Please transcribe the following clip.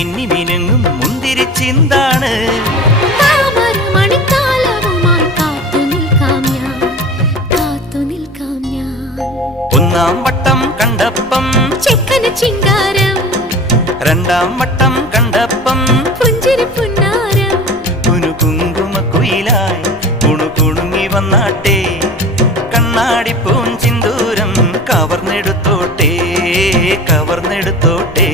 മിന്നി മിനുങ്ങും മുന്തിരി ചിന്താണ്. ഒന്നാം വട്ടം കണ്ടപ്പം ചെക്കന് ചിങ്കാരം, രണ്ടാം വട്ടം കണ്ടപ്പം പുഞ്ചിരി പുന്നാരം. കുനു കുങ്കുമ കുയിലായി കുണുകുണുങ്ങി വന്നാട്ടെ, കണ്ണാടി പൂഞ്ചിന്തൂരം കവർന്നെടുത്തോട്ടെ കവർന്നെടുത്തോട്ടെ.